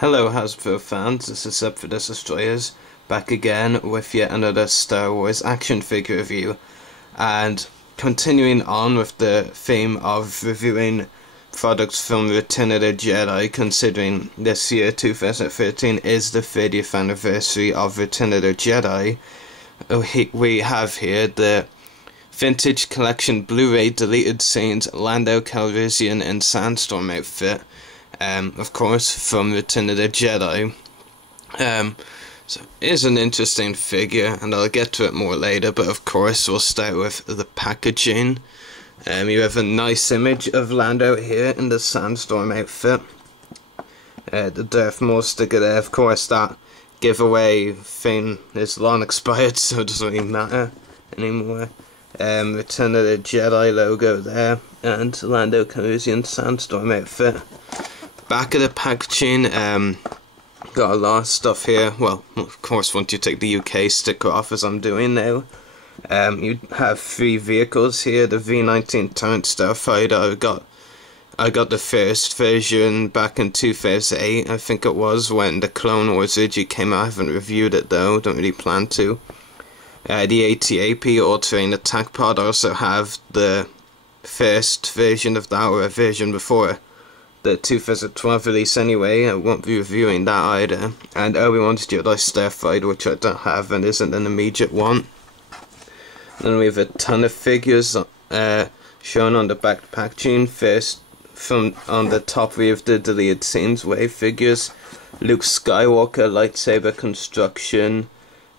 Hello Hasbro fans, this is Sub for Destroyers, back again with yet another Star Wars action figure review, and continuing on with the theme of reviewing products from Return of the Jedi, considering this year, 2013, is the 30th anniversary of Return of the Jedi. We have here the Vintage Collection Blu-ray deleted scenes Lando, Calrissian and Sandstorm outfit. Of course, from Return of the Jedi. So it is an interesting figure, and I'll get to it more later, but of course we'll start with the packaging. You have a nice image of Lando here in the Sandstorm outfit. The Darth Maul sticker there, of course that giveaway thing is long expired, so it doesn't really matter anymore. Return of the Jedi logo there, and Lando Calrissian Sandstorm outfit. Back of the packaging, got a lot of stuff here. Well, of course, once you take the UK sticker off, as I'm doing now, you have 3 vehicles here. The V19 Turret Starfighter. I got the first version back in 2008, I think it was, when the Clone Wars Rigi came out. I haven't reviewed it though, don't really plan to. The AT-AP All-Terrain Attack Pod. I also have the first version of that, or a version before the 2012 release anyway. I won't be reviewing that either. And Obi-Wan's Jedi Starfighter, which I don't have and isn't an immediate one. Then we have a ton of figures shown on the back packaging. First, from on the top we have the deleted scenes wave figures. Luke Skywalker lightsaber construction,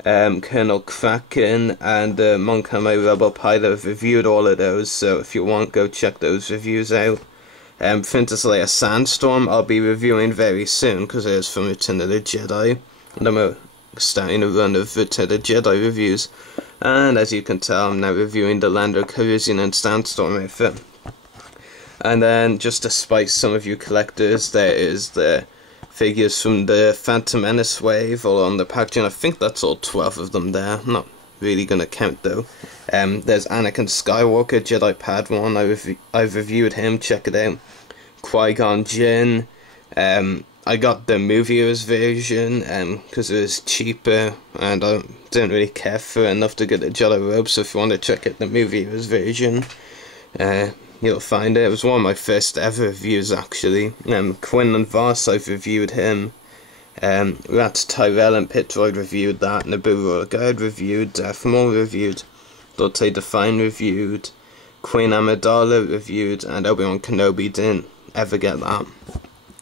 Colonel Kraken and Mon Calamari Rebel Pilot. I've reviewed all of those, so if you want, go check those reviews out. Princess Leia Sandstorm I'll be reviewing very soon, because it is from Return of the Jedi, and I'm starting a run of Return of the Jedi reviews. And as you can tell, I'm now reviewing the Lando Calrissian and Sandstorm outfit. And then, just to spice some of you collectors, there is the figures from the Phantom Menace wave all on the packaging. I think that's all 12 of them there. I'm not really going to count though. There's Anakin Skywalker, Jedi Padawan. I've reviewed him, check it out. Qui-Gon Jinn. I got the movie's version because it was cheaper, and I didn't really care for it enough to get the Jedi robe, so if you want to check out the movie's version, you'll find it. It was one of my first ever reviews actually. Quinlan Voss, I've reviewed him. Rats Tyrell and Pitroid reviewed that. Naboo Royal Guard reviewed. Darth Maul reviewed. Dante Define reviewed. Queen Amidala reviewed. And Obi-Wan Kenobi didn't ever get that.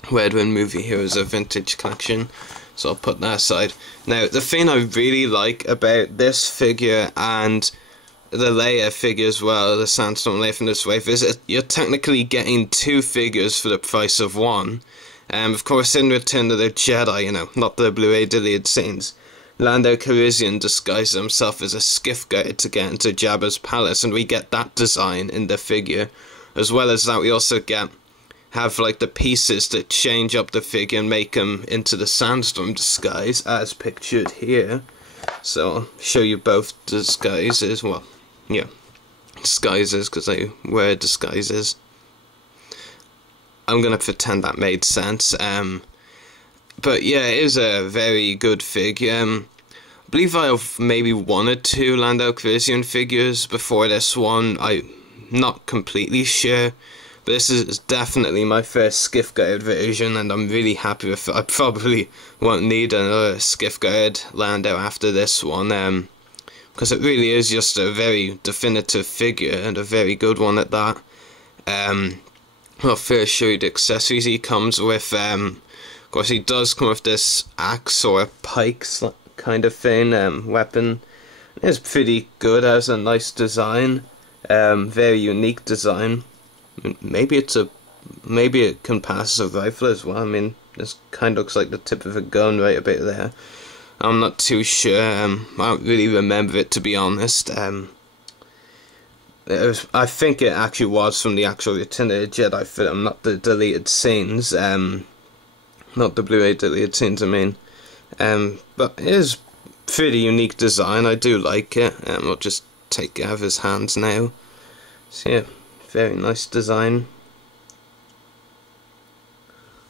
Red Wing Movie Heroes, a vintage collection, so I'll put that aside. Now, the thing I really like about this figure and the Leia figure as well, the Sandstorm Leia from this wave, is that you're technically getting 2 figures for the price of 1. Of course, in Return of the Jedi, not the Blu-ray deleted scenes, Lando Calrissian disguises himself as a skiff guide to get into Jabba's palace, and we get that design in the figure. As well as that, we also have like the pieces that change up the figure and make him into the Sandstorm disguise, as pictured here. So I'll show you both disguises. Well, yeah, disguises, because they wear disguises. I'm gonna pretend that made sense. But yeah, it is a very good figure. I believe I've maybe 1 or 2 Lando Calrissian figures before this one. I'm not completely sure, but this is definitely my first skiff guard version, and I'm really happy with it. I probably won't need another skiff guard Lando after this one, because it really is just a very definitive figure, and a very good one at that. I'll first show you the accessories he comes with. Of course, he does come with this axe or a pike kind of thing, weapon. It's pretty good, has a nice design, very unique design. Maybe it can pass as a rifle as well. I mean, this kind of looks like the tip of a gun right about there. I'm not too sure. I don't really remember it, to be honest. I think it actually was from the actual Return of the Jedi film, not the deleted scenes. Not the Blu-ray deleted scenes, I mean. But it is pretty unique design. I do like it. I'll just take it out of his hands now. So yeah, very nice design.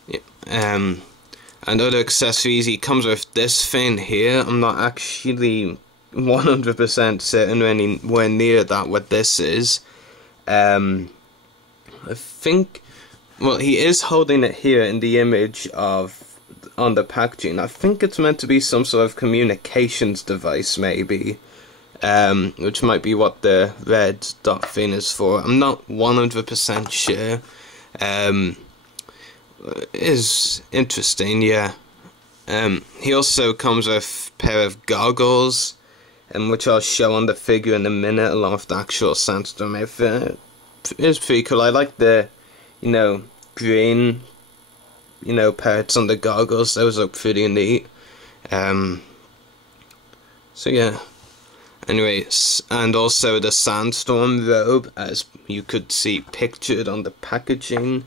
Yeah. And other accessories, he comes with this fin here. I'm not actually 100% certain or anywhere near that what this is. I think, well, he is holding it here in the image of on the packaging. I think it's meant to be some sort of communications device, maybe, which might be what the red dot fin is for. I'm not 100% sure. It is interesting, yeah. He also comes with a pair of goggles, which I'll show on the figure in a minute, along with the actual Sandstorm outfit. It's pretty cool. I like the, green, parts on the goggles. Those are pretty neat. So yeah. Anyways, and also the Sandstorm robe, as you could see pictured on the packaging.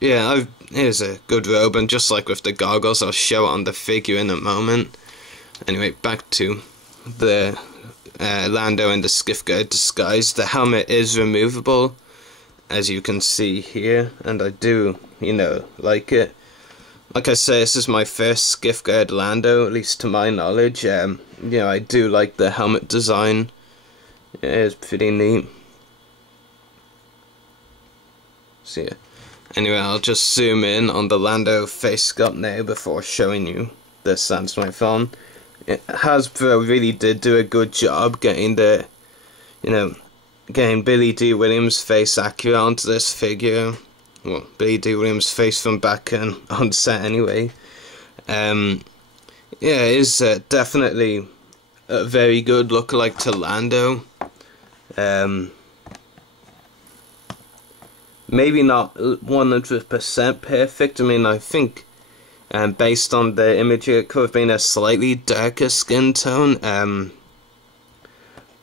Yeah, here's a good robe, and just like with the goggles, I'll show it on the figure in a moment. Anyway, back to the Lando and the skiff guard disguise. The helmet is removable, as you can see here, and I do, like it. Like I say, this is my first skiff guard Lando, at least to my knowledge. I do like the helmet design. It is pretty neat. So yeah. Anyway, I'll just zoom in on the Lando face sculpt now before showing you the Sandstorm film. Hasbro really did do a good job getting the, getting Billy D. Williams' face accurate onto this figure. Well, Billy D. Williams' face from back on set anyway. Yeah, it is definitely a very good lookalike to Lando. Maybe not 100% perfect. I mean, I think, based on the image, it could have been a slightly darker skin tone.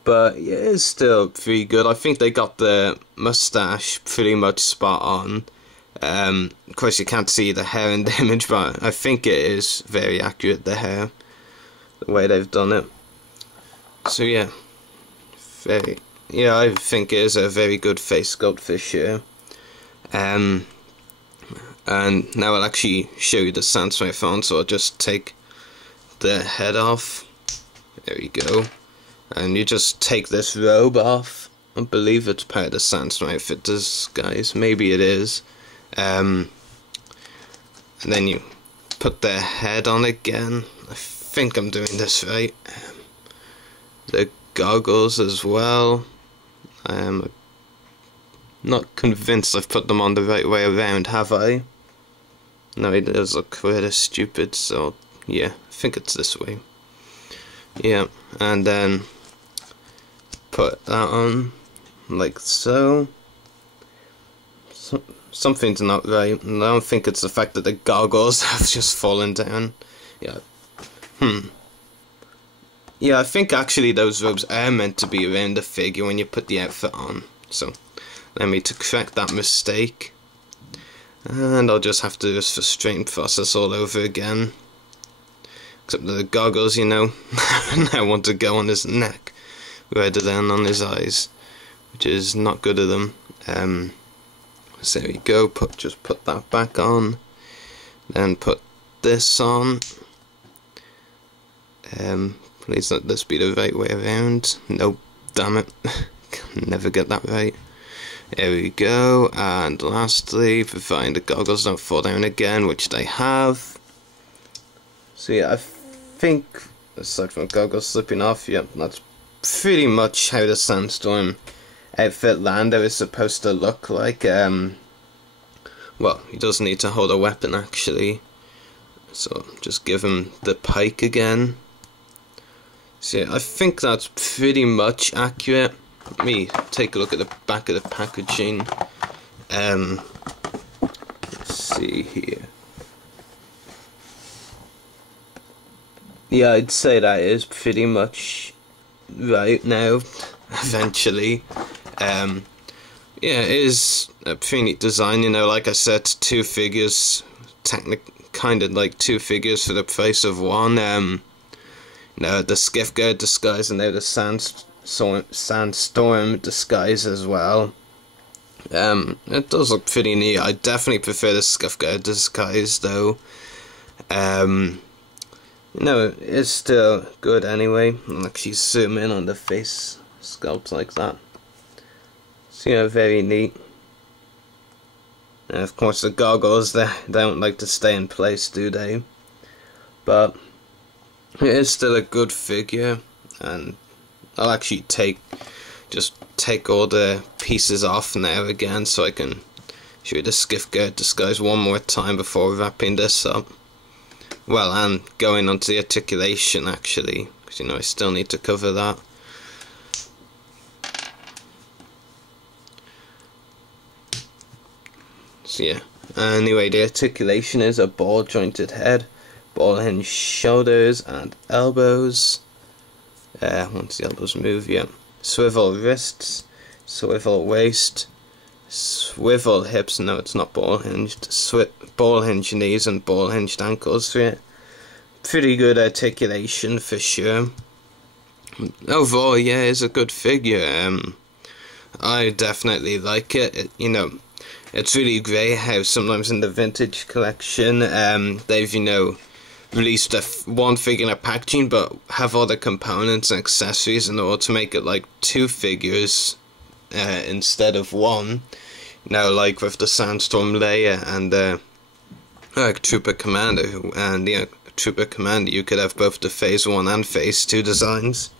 But yeah, it's still pretty good. I think they got the mustache pretty much spot on. Of course, you can't see the hair in the image, but I think it is very accurate, the hair, the way they've done it. So yeah, I think it is a very good face sculpt for sure. And now I'll actually show you the Sandstorm phone, so I'll just take the head off. There we go. And you just take this robe off. I believe it's part of the Sandstorm outfit disguise. Maybe it is. And then you put the head on again. I think I'm doing this right. The goggles as well. I'm not convinced I've put them on the right way around, have I? No, it does look quite stupid, so yeah, I think it's this way. Yeah, and then put that on, like so. Something's not right, and I don't think it's the fact that the goggles have just fallen down. Yeah. Yeah, I think actually those robes are meant to be around the figure when you put the outfit on. So, let me to correct that mistake. And I'll just have to do this frustrating process all over again. Except that the goggles, now want to go on his neck rather than on his eyes, which is not good of them. So there we go, just put that back on. Then put this on. Please let this be the right way around. Nope, damn it. Can never get that right. There we go, and lastly, providing the goggles don't fall down again, which they have. So yeah, I think, aside from goggles slipping off, yeah, that's pretty much how the Sandstorm outfit Lando is supposed to look like. Well, he does need to hold a weapon actually, so just give him the pike again. So yeah, I think that's pretty much accurate. Let me take a look at the back of the packaging. Let's see here. Yeah, I'd say that is pretty much right now, eventually. Yeah, it is a pretty neat design, like I said, two figures, kind of like two figures for the price of one. The skiff guard disguise and now the Sandstorm disguise as well. It does look pretty neat. I definitely prefer the scuff guard disguise though. It's still good anyway. I'll actually zoom in on the face sculpt like that. So very neat. And of course the goggles, they don't like to stay in place, do they? But it is still a good figure, and I'll actually take all the pieces off now again so I can show you the skiff guard disguise one more time before wrapping this up. Well, and going on to the articulation actually, because I still need to cover that. So yeah, anyway, the articulation is a ball jointed head, ball hinge shoulders and elbows. Once the elbows move, yeah. Swivel wrists, swivel waist, swivel hips. No, it's not ball hinged. Ball hinged knees and ball hinged ankles. So yeah, pretty good articulation for sure. Overall, yeah, it's a good figure. I definitely like it. It's really great how sometimes in the vintage collection, they've released one figure in a packaging, but have all the components and accessories in order to make it like two figures instead of one. Like with the Sandstorm Leia and the Trooper Commander, and Trooper Commander, you could have both the Phase 1 and Phase 2 designs.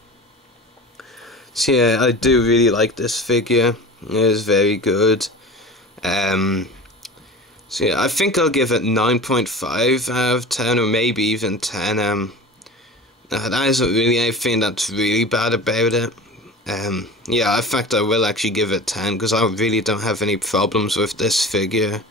So yeah, I do really like this figure. It is very good. So yeah, I think I'll give it 9.5 out of 10, or maybe even 10. That isn't really anything that's really bad about it. Yeah, in fact I will actually give it 10, because I really don't have any problems with this figure.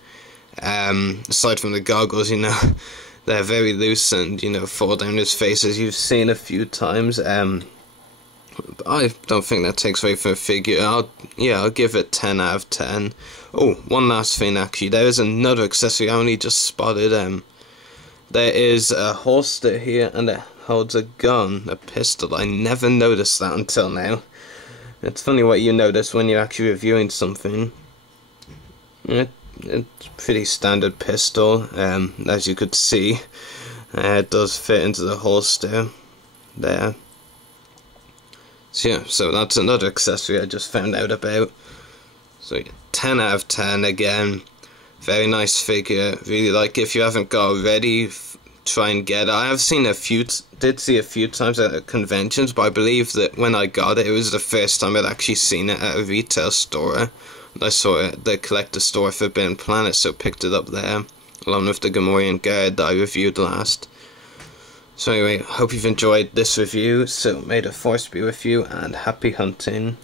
Aside from the goggles, they're very loose and, fall down his face, as you've seen a few times. But I don't think that takes away from a figure. I'll give it 10 out of 10. Oh, one last thing actually, there is another accessory I only just spotted. There is a holster here and it holds a gun, a pistol. I never noticed that until now. It's funny what you notice when you're actually reviewing something. It's a pretty standard pistol, as you could see. It does fit into the holster there. So yeah, so that's another accessory I just found out about. So 10 out of 10 again. Very nice figure. Really like it. If you haven't got already, try and get it. I have seen did see a few times at conventions, but I believe that when I got it, it was the first time I'd actually seen it at a retail store. I saw it at the collector store for Forbidden Planet, so picked it up there, along with the Gamorrean Guard that I reviewed last. So anyway, hope you've enjoyed this review, so may the Force be with you, and happy hunting.